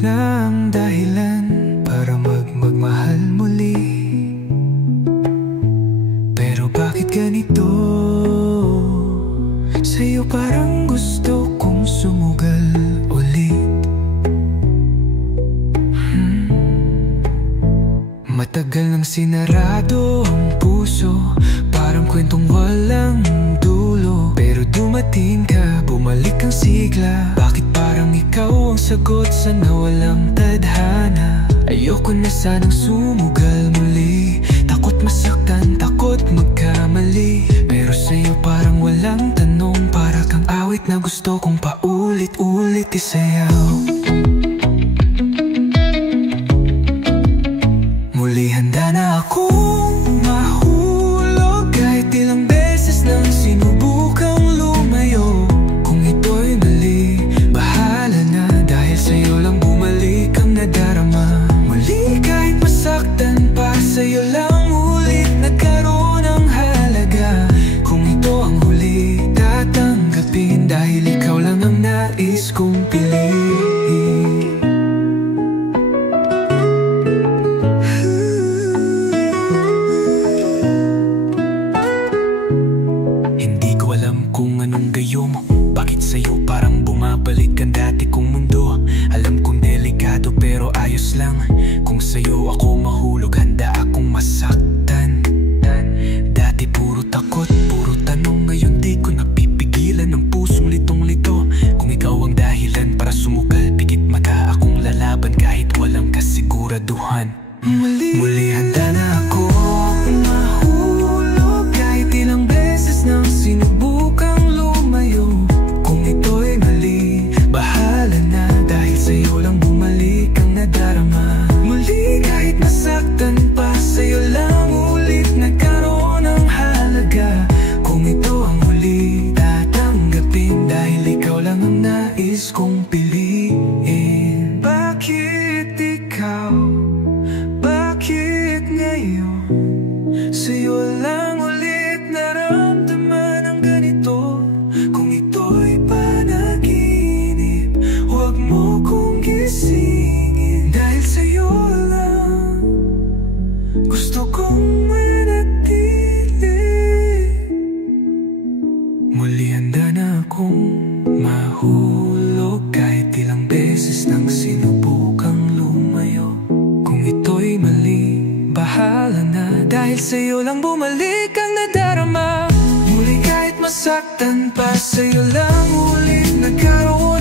oras na ang dahilan para magmahal muli. Pero bakit ganito? Sa'yo parang gusto kong sumugal ulit. Matagal nang sinarado ang puso, parang kwentong walang dulo. Pero dumating ka, bumalik ang sigla. Bakit parang ikaw ang sagot sa nawalang tadhana? Ayoko na sanang sumugal muli. Takot masaktan, takot magkamali. Pero sa'yo parang walang tanong, para kang awit na gusto kong paulit-ulit isayaw. Muli handa na akong mahulog, kahit ilang beses nang sinubukang lumayo. Kung ito'y mali, bahala na, dahil sa'yo lang bumalik ang nadarama. Muli kahit masaktan pa, sa'yo lang ulit nagkaroon ng halaga. Kung ito ang huli, tatanggapin, dahil ikaw lang ang nais kong piliin. Kung anong gayo mo, bakit sa'yo parang bumabalik ang dati kong mundo. Alam kong delikado pero ayos lang. Kung sa'yo ako mahulog, handa akong masaktan. Dati puro takot, puro tanong, ngayon di ko napipigilan ng pusong litong-lito. Kung ikaw ang dahilan para sumugal, pikit mata akong lalaban kahit walang kasiguraduhan. Muli handa na ako mahulog, kahit ilang beses nang sinubukang lumayo. Kung ito'y mali, bahala na, dahil sa'yo lang bumalik ang nadarama. Muli kahit nasaktan pa, sa'yo lang ulit nagkaroon ng halaga. Kung ito ang huli, tatanggapin, dahil ikaw lang ang nais kong piliin. Bakit ikaw? Bakit ngayon? Sa'yo lang ulit naramdaman ang ganito. Kung ito'y panaginip, huwag mo kong gisingin, dahil sa'yo lang gusto kong manatili. Muli handa na akong mahulog, kahit ilang beses nang sinubukang lumayo. Kung ito'y mali, bahala na, dahil sa'yo lang bumalik ang nadarama. Muli kahit masaktan pa, sa'yo lang ulit nagkaroon